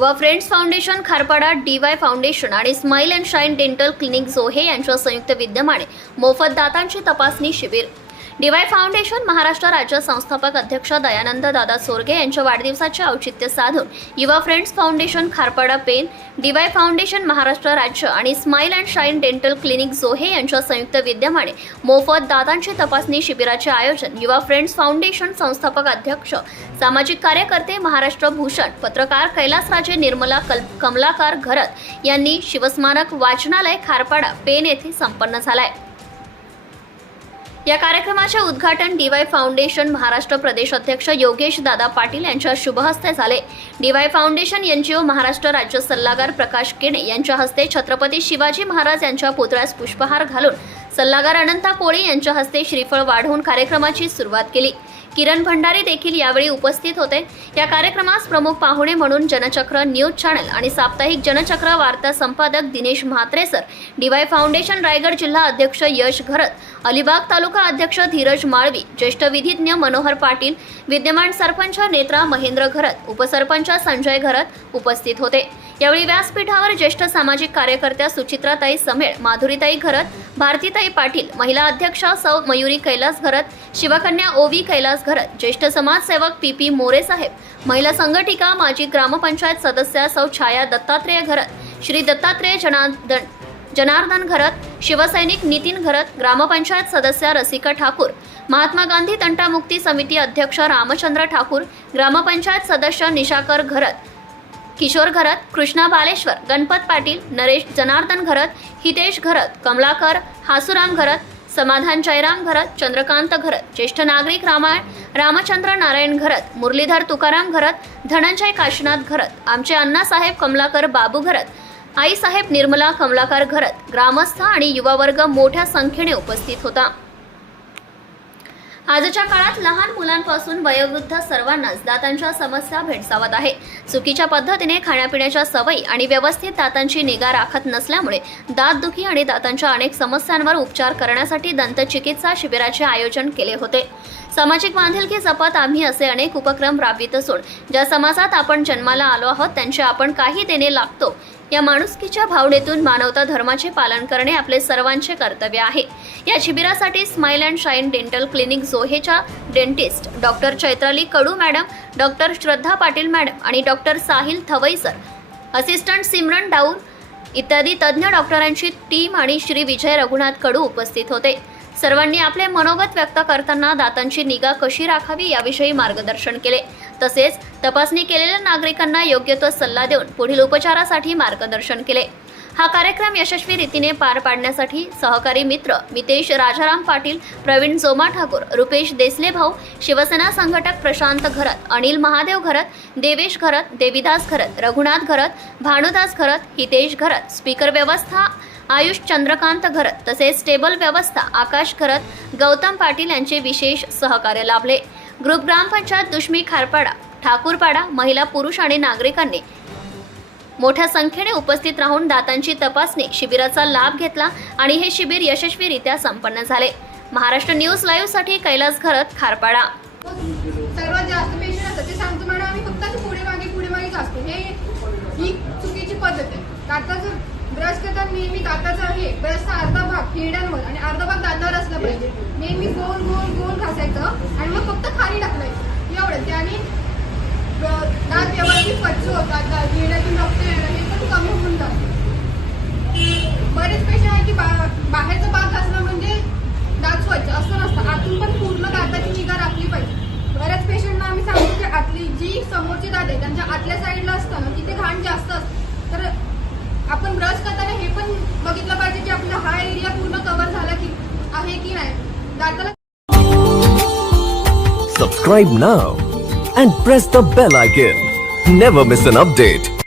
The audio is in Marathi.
Yuva friends foundation Kharpada D Y foundation आणि smile and shine dental clinic Johe यांच्या संयुक्त विद्यमाने मोफत दातांची तपासणी शिबिर. डीवाय फाउंडेशन महाराष्ट्र राज्य संस्थापक अध्यक्ष दयानंद दादा सोरगे यांच्या वाढदिवसाचे औचित्य साधून Yuva friends foundation Kharpada Pen D Y foundation Maharashtra राज्य आणि smile and shine dental clinic Johe यांच्या संयुक्त विद्यमाने मोफत दातांची तपासणी शिबिराचे आयोजन युवा फ्रेंड्स फाउंडेशन संस्थापक अध्यक्ष सामाजिक कार्यकर्ते महाराष्ट्र भूषण पत्रकार कैलासराजे निर्मला कल कमलाकार घरत यांनी शिवस्मारक वाचनालय खारपाडा पेन येथे संपन्न झालाय. या कार्यक्रमाचे उद्घाटन डीवाय फाउंडेशन महाराष्ट्र प्रदेश अध्यक्ष योगेश दादा पाटील यांच्या शुभहस्ते झाले. डीवाय फाउंडेशन एनजीओ महाराष्ट्र राज्य सल्लागार प्रकाश केणे यांच्या हस्ते छत्रपती शिवाजी महाराज यांच्या पुतळ्यास पुष्पहार घालून सल्लागार अनंता कोळी यांच्या हस्ते श्रीफळ वाढवून कार्यक्रमाची सुरुवात केली. किरण भंडारी देखील यावेळी उपस्थित होते. या कार्यक्रमास प्रमुख पाहुणे म्हणून जनचक्र न्यूज चॅनल आणि साप्ताहिक जनचक्र वार्ता संपादक Dinesh Mhatre sir D Y foundation Raigad जिल्हा अध्यक्ष यश घरत अलिबाग तालुका अध्यक्ष धीरज माळवी ज्येष्ठ विधिज्ञ मनोहर पाटील विद्यमान सरपंच नेत्रा महेंद्र घरत उपसरपंच संजय घरत उपस्थित होते. यावेळी व्यासपीठावर ज्येष्ठ सामाजिक कार्यकर्त्या सुचित्राताई समेळ माधुरीताई घरत भारतीताई पाटील महिला अध्यक्षा सौ मयुरी कैलास घरत शिवकन्या ओवी कैलास घरत ज्येष्ठ समाजसेवक पी पी मोरे साहेब महिला संघटिका माजी ग्रामपंचायत सदस्या सौ छाया दत्तात्रेय घरत श्री दत्तात्रेय जनार्दन जनार्दन घरत शिवसैनिक नितीन घरत ग्रामपंचायत सदस्या रसिका ठाकूर महात्मा गांधी तंटामुक्ती समिती अध्यक्ष रामचंद्र ठाकूर ग्रामपंचायत सदस्य निशाकर घरत किशोर घरत कृष्णा बालेश्वर गणपत पाटील नरेश जनार्दन घरत हितेश घरत कमलाकर हासुराम घरत समाधान जयराम घरत चंद्रकांत घरत ज्येष्ठ नागरिक रामायण रामचंद्र नारायण घरत मुरलीधर तुकाराम घरत धनंजय काशीनाथ घरत आमचे अण्णासाहेब कमलाकर बाबू घरत आईसाहेब निर्मला कमलाकर घरत ग्रामस्थ आणि युवा वर्ग मोठ्या संख्येने उपस्थित होता. आजच्या काळात लहान मुलांपासून वयोवृद्ध सर्वांनाच दातांच्या समस्या भेडसावत आहे. चुकीच्या पद्धतीने खाण्यापिण्याच्या सवयी आणि व्यवस्थित दातांची निगा राखत नसल्यामुळे दातदुखी आणि दातांच्या अनेक समस्यांवर उपचार करण्यासाठी दंतचिकित्सा शिबिराचे आयोजन केले होते. सामाजिक बांधिलकी जपत आम्ही असे अनेक उपक्रम राबवित असून ज्या समाजात आपण जन्माला आलो आहोत त्यांचे आपण काही देणे लागतो या माणुसकीच्या भावनेतून मानवता धर्माचे पालन करणे आपले सर्वांचे कर्तव्य आहे. या शिबिरासाठी smile and shine dental clinic जोहेच्या dentist doctor Chaitrali Kadu madam doctor Shraddha Patil madam आणि doctor Sahil Thavai sir assistant Simran Daun इत्यादी तज्ज्ञ डॉक्टरांची टीम आणि श्री विजय रघुनाथ कडू उपस्थित होते. सर्वांनी आपले मनोगत व्यक्त करताना दातांची निगा कशी राखावी याविषयी मार्गदर्शन केले. तसेच तपासणी केलेल्या नागरिकांना योग्य तो सल्ला देऊन पुढील उपचारासाठी मार्गदर्शन केले. हा कार्यक्रम यशस्वी रीतीने पार पाडण्यासाठी सहकारी मित्र मितेश राजाराम पाटील प्रवीण जोमा ठाकूर रुपेश देसले भाऊ शिवसेना संघटक प्रशांत घरत अनिल महादेव घरत देवेश घरत देवीदास घरत रघुनाथ घरत भानुदास घरत हितेश घरत स्पीकर व्यवस्था आयुष चंद्रकांत घरत तसेच टेबल व्यवस्था आकाश घरत गौतम पाटील यांचे विशेष सहकार्य लाभले. ग्रुप ग्रामपंचायत दुष्मी खारपाडा ठाकूरपाडा महिला पुरुष आणि नागरिकांनी मोठ्या संख्येने उपस्थित राहून दातांची तपासणी शिबिराचा लाभ घेतला आणि हे शिबिर यशस्वीरित्या संपन्न झाले. महाराष्ट्र न्यूज लाईव्हसाठी कैलास घरत खारपाडा. सर्वात जास्त पेशंट असतात ते सांगतो मॅडम आम्ही फक्त पुढे मागे पुढे मागेच असतो. हे ही चुकीची पद्धत आहे. दाताचं ब्रश करताना नेहमी दाताचा आहे. ब्रशचा अर्धा भाग हिरड्यांवर आणि अर्धा भाग दातावर असला पाहिजे. नेहमी गोल गोल गोल घासायचं आणि मग फक्त खाली टाकलायचं. एवढं. त्याने दात व्यवस्थित स्वच्छ होतात. दात रक्त येणं हे पण कमी होऊन जातं. बरेच पेशंट आहे की बा- बाहेरचा भाग घासणं म्हणजे दात स्वच्छ असं नसतं. आतून पण पूर्ण दाताची निगा राखली पाहिजे. बऱ्याच पेशंटना आम्ही सांगतो की आतली जी समोरची दात आहे त्यांच्या आतल्या साईडला असतं ना तिथे घाण जास्त असतं. तर आपण ब्रश करताना हे पण बघितलं पाहिजे की आपला हा एरिया पूर्ण कव्हर झाला की आहे की नाही दाताला Subscribe now and press the bell icon. Never miss an update.